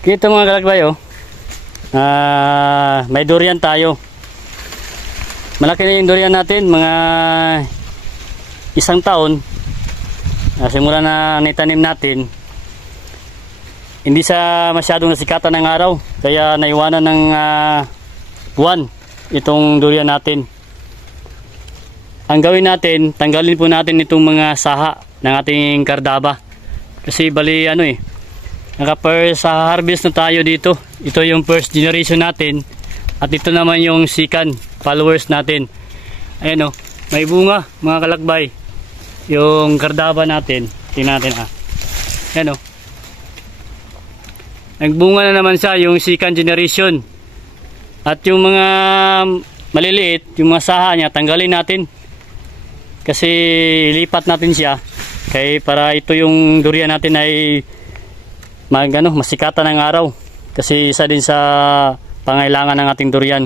Kita mga kalakbay, oh. May durian tayo. Malaki na yung durian natin, mga isang taon. Simula na nitanim natin. Hindi sa masyadong nasikatan ng araw, kaya naiwanan ng buwan itong durian natin. Ang gawin natin, tanggalin po natin itong mga saha ng ating kardaba. Kasi bali naka-first harvest na tayo dito. Ito yung first generation natin. At ito naman yung second followers natin. Ayan, may bunga mga kalakbay. Yung kardaba natin. Tingnan natin Ayan, nagbunga na naman siya yung second generation. At yung mga maliliit, yung mga saha niya, tanggalin natin. Kasi lipat natin siya. Kaya para ito yung durian natin ay masikatan ng araw. Kasi isa din sa pangailangan ng ating durian.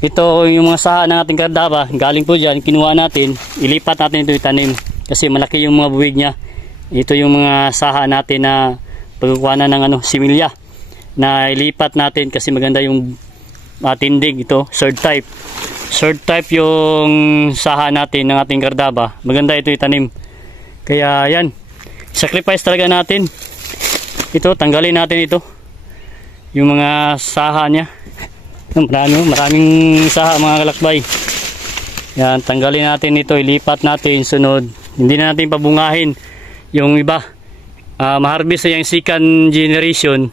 Ito yung mga saha ng ating kardaba, galing po dyan, kinuha natin, ilipat natin ito itanim. Kasi malaki yung mga buwig niya. Ito yung mga saha natin na pagkukuha na ng similya. Na ilipat natin kasi maganda yung tindig ito, sword type. Sword type yung saha natin ng ating kardaba. Maganda ito itanim. Kaya yan, sacrifice talaga natin. Ito, tanggalin natin ito. Yung mga saha niya. Maraming saha mga kalakbay. Yan, tanggalin natin ito, ilipat natin sunod. Hindi na natin pabungahin yung iba. Ma-harvest na yung second generation.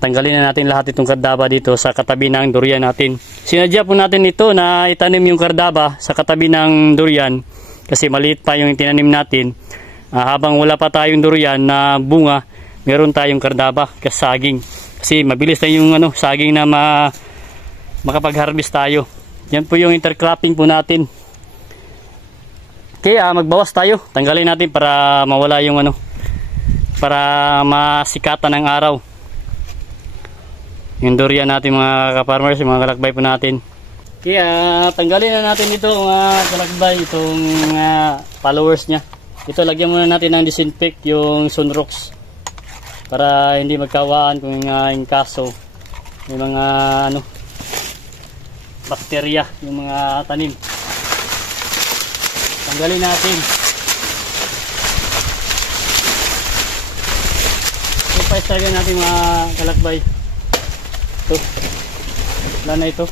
Tanggalin na natin lahat itong kardaba dito sa katabi ng durian natin. Sinadya po natin ito na itanim yung kardaba sa katabi ng durian kasi maliit pa yung tinanim natin. Habang wala pa tayong durian na bunga, meron tayong kardaba kasaging. Kasi mabilis na yung saging na makapag-harvest tayo. Yan po yung intercropping po natin. Kaya magbawas tayo. Tanggalin natin para mawala yung para masikatan ng araw. Yung durian natin mga ka-farmers, mga kalakbay po natin. Kaya tanggalin na natin ito mga kalakbay, itong followers nya. Ito, lagyan muna natin ng disinfect yung sunrox para hindi magkawaan kung yung kaso may mga bakterya yung mga tanim. Tanggalin natin. Ipais talaga natin mga kalakbay. Ito, wala na ito.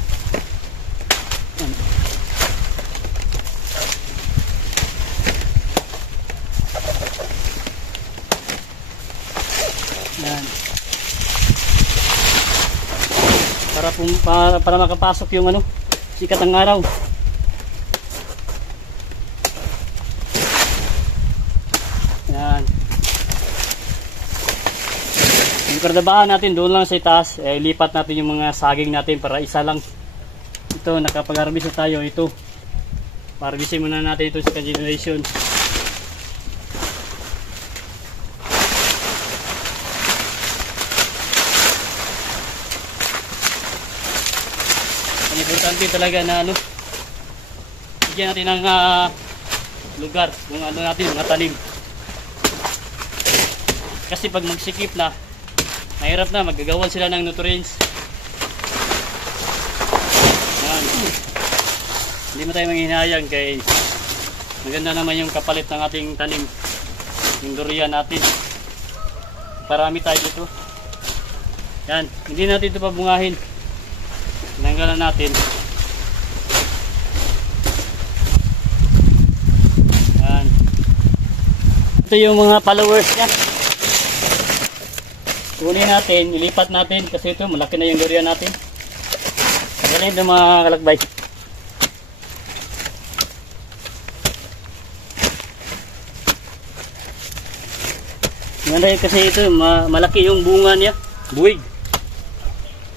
Yan. Para makapasok yung sikat ng araw. Yan. Yung kardabahan natin doon lang sa itaas, lipat natin yung mga saging natin para isa lang. Ito, nakapag-harvest na tayo. Ito, harvestin muna natin ito sa generation. Importante talaga na bigyan natin ng lugar yung natin, mga tanim. Kasi pag magsikip na, mahirap na, magagawan sila ng nutrients. Yan. Hindi mo tayo manghinayang kay maganda naman yung kapalit ng ating tanim, yung durian natin. Parami tayo dito. Yan, hindi natin ito pabungahin. Tinanggalan natin. Yan. Ito yung mga followers niya. Kunin natin, ilipat natin kasi ito malaki na yung durian natin. Ganun yung mga kalakbay. Maganda yun kasi ito, malaki yung bunga niya, buwig.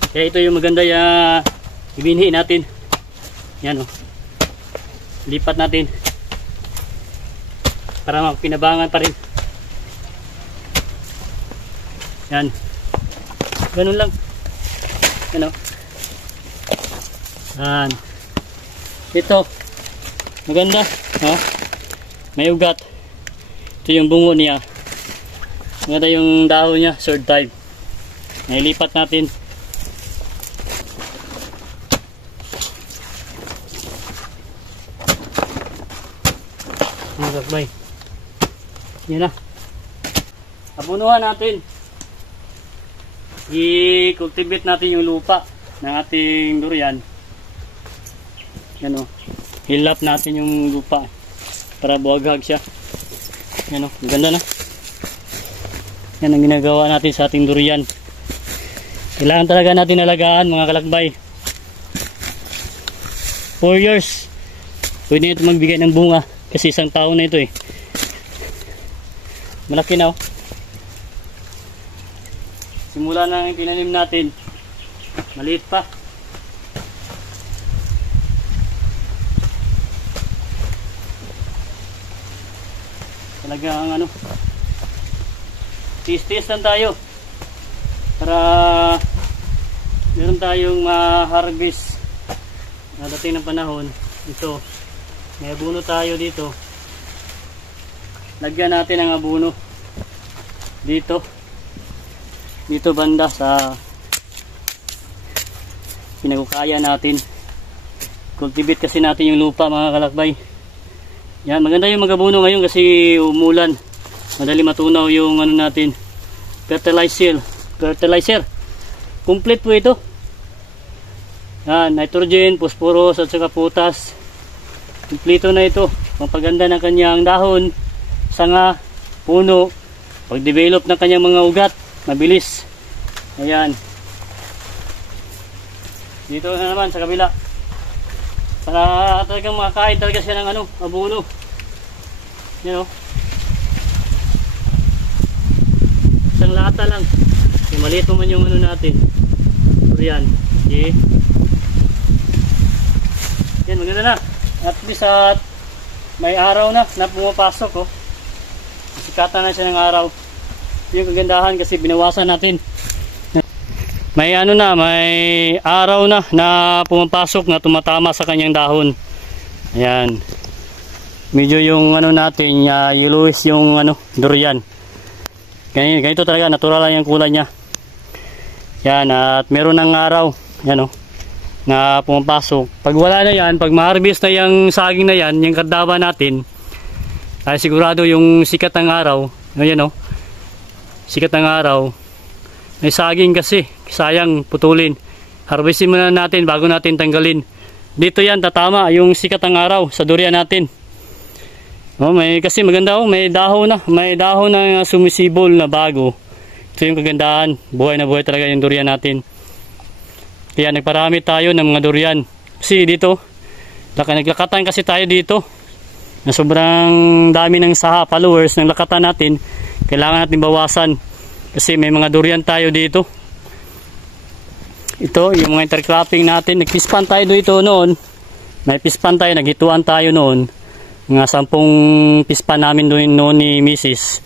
Kaya ito yung maganda yung ibinhi natin. Yan lipat natin para magpinabangan pa rin. Yan. Ganun lang. Yan Yan. Ito. Maganda. May ugat. Ito yung bungo niya. Maganda yung dahon niya, sword type. Nailipat natin. Mga kakbay. Yan na. Abunuhan natin. I-cultivate natin yung lupa ng ating durian. Yan o. Hilap natin yung lupa para buwaghag siya. Yan o. Maganda na. Yan ang ginagawa natin sa ating durian. Kailangan talaga natin alagaan mga kalakbay. 4 years. Pwede ito magbigay ng bunga. Kasi isang taon na ito eh. Malaki na oh. Simula na yung pinanim natin. Maliit pa. Talagang ano. Tis-tis lang tayo. Para meron tayong ma-harvest. Nadating ng panahon. Ito. May abono tayo dito. Lagyan natin ang abono dito banda sa pinagukaya natin. Cultivate kasi natin yung lupa mga kalakbay. Yan, maganda yung mag-abono ngayon kasi umulan. Madali matunaw yung ano natin, fertilizer. Complete po ito. Yan, nitrogen, phosphorus at saka potas. Kompleto na ito. Pampaganda ng kanyang dahon, sanga, puno, pag-develop ng kanyang mga ugat, mabilis. Ayan. Dito na naman sa kabila. Para talagang makakain talaga siya ng ano, abono. Yan o. Isang lata lang. Maliit naman yung ano natin. Durian. Okay. Yan, maganda na. At least may araw na pumapasok oh. Sikatan na siya ng araw. Yung kagandahan kasi binawasan natin. May ano na, may araw na pumapasok na tumatama sa kanyang dahon. Ayan. Medyo yung ano natin, yellowish yung ano, durian. Ganito talaga, natural lang yung kulay niya. Yan, at meron ng araw. Yan oh. Na pumapasok. Pag wala na yan, pag ma-harvest na yung saging na yan, yung kardaba natin, ay sigurado yung sikat ng araw, ayan o, sikat ng araw, may saging kasi, sayang putulin. Harvestin muna natin bago natin tanggalin. Dito yan, tatama yung sikat ng araw sa durian natin. Oh, kasi maganda oh, may dahon na sumisibol na bago. Ito yung kagandahan, buhay na buhay talaga yung durian natin. Kaya nagparami tayo ng mga durian. Kasi dito, naglakatan kasi tayo dito. Na sobrang dami ng saha, followers ng lakatan natin. Kailangan natin bawasan. Kasi may mga durian tayo dito. Ito, yung mga intercropping natin. Nagpispan tayo dito noon. May pispan tayo, naghituan tayo noon. Mga 10 pispan namin noon ni Mrs.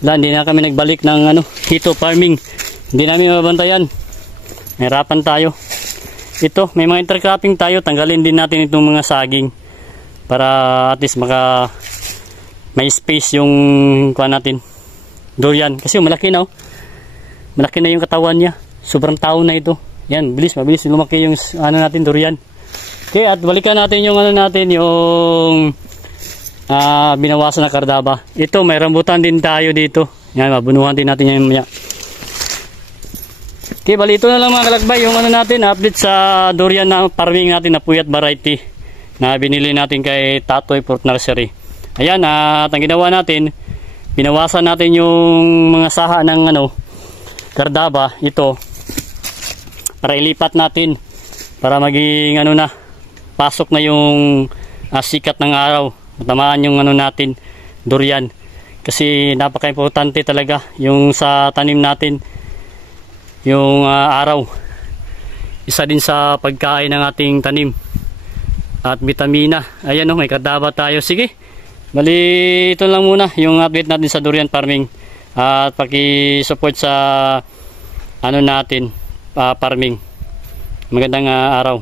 Hindi na kami nagbalik ng hito farming. Hindi namin mabantayan. Nahirapan tayo. Ito, may mga intercropping tayo. Tanggalin din natin itong mga saging. Para at least may space yung kuha natin. Durian. Kasi malaki na oh. Malaki na yung katawan niya. Sobrang tao na ito. Yan, mabilis lumaki yung natin durian. Okay, at balikan natin yung yung binawasan na kardaba. Ito, may rambutan din tayo dito. Yan, mabunuhan din natin yan mamaya. Okay, bali ito na lang mga kalakbay yung natin, update sa durian na farming natin na puyat variety na binili natin kay Tatoy Fruit Nursery. Ayan, at ang ginawa natin, binawasan natin yung mga saha ng kardaba, ito, para ilipat natin, para maging pasok na yung sikat ng araw, tamaan yung natin, durian. Kasi napaka-importante talaga yung sa tanim natin, yung araw. Isa din sa pagkain ng ating tanim. At vitamina. Ayan may kardaba tayo. Sige, bali ito lang muna yung update natin sa durian farming. At paki-support sa natin, farming. Magandang araw.